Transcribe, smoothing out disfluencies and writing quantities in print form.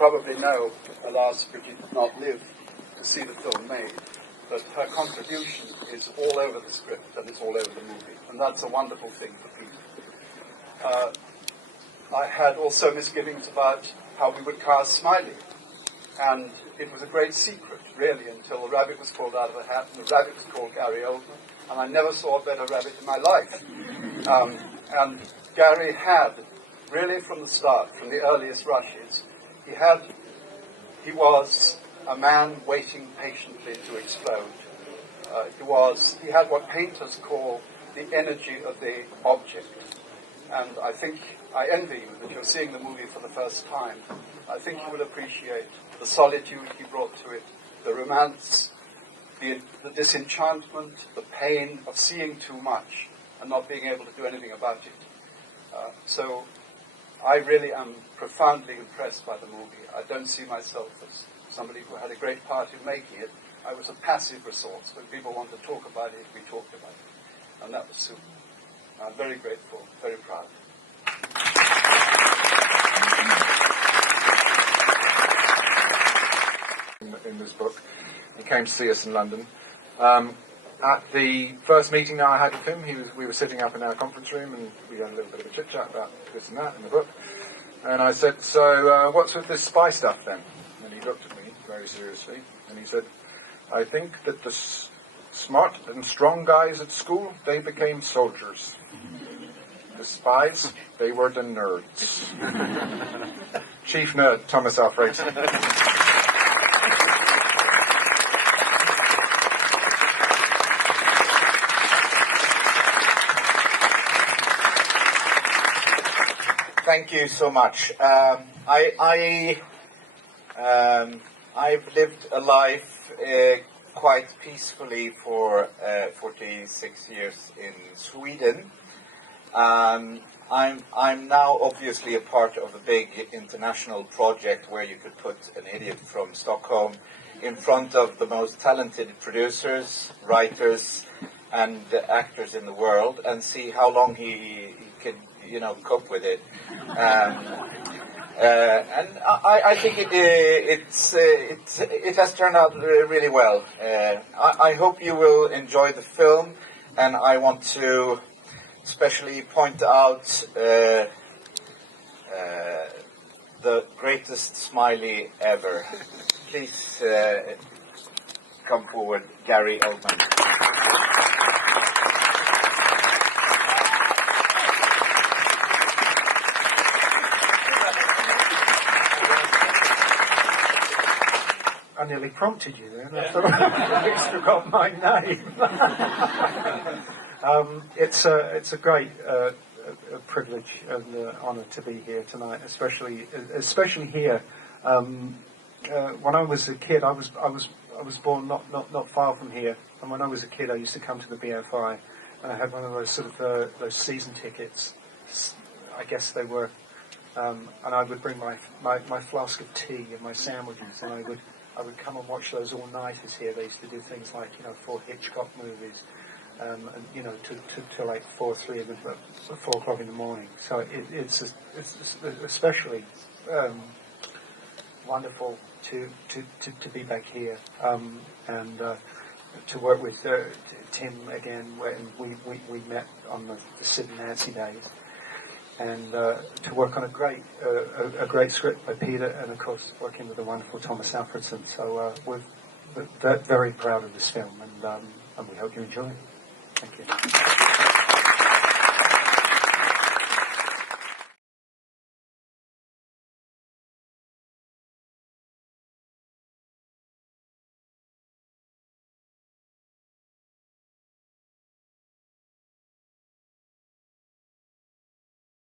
probably know, alas, Bridget did not live to see the film made, but her contribution is all over the script and it's all over the movie, and that's a wonderful thing for Peter. I had also misgivings about how we would cast Smiley, and it was a great secret, really, until the rabbit was called out of the hat, and the rabbit was called Gary Oldman, and I never saw a better rabbit in my life. And Gary had, really from the start, from the earliest rushes, he was a man waiting patiently to explode. He had what painters call the energy of the object. And I envy you that you're seeing the movie for the first time. I think you will appreciate the solitude he brought to it, the romance, the disenchantment, the pain of seeing too much and not being able to do anything about it. So I really am profoundly impressed by the movie. I don't see myself as somebody who had a great part in making it. I was a passive resource. When people want to talk about it, we talked about it. And that was super. I'm very grateful, very proud. In this book, he came to see us in London. At the first meeting that I had with him, we were sitting up in our conference room, and we had a little bit of a chit chat about this and that in the book. And I said, "So, what's with this spy stuff then?" And he looked at me very seriously, and he said, "I think that the smart and strong guys at school, they became soldiers. The spies, they were the nerds." Chief nerd, Tomas Alfredson. Thank you so much. I've lived a life quite peacefully for 46 years in Sweden. I'm now obviously a part of a big international project where you could put an idiot from Stockholm in front of the most talented producers, writers, and actors in the world and see how long he can, cope with it. And I think it has turned out really well. I hope you will enjoy the film, and I want to especially point out the greatest smiley ever. Please come forward, Gary Oldman. I nearly prompted you there, and I thought I forgot my name. It's a great privilege and honour to be here tonight, especially here. When I was a kid, I was born not far from here, and when I was a kid, I used to come to the BFI, and I had one of those sort of those season tickets. I guess they were, and I would bring my flask of tea and my sandwiches, and I would come and watch those all-nighters here. They used to do things like 4 Hitchcock movies, and to like 4 o'clock in the morning. So it's especially wonderful to be back here and to work with Tim again. When we met on the Sid and Nancy days. And to work on a great script by Peter, and of course working with the wonderful Tomas Alfredson. So we're very proud of this film, and we hope you enjoy it. Thank you.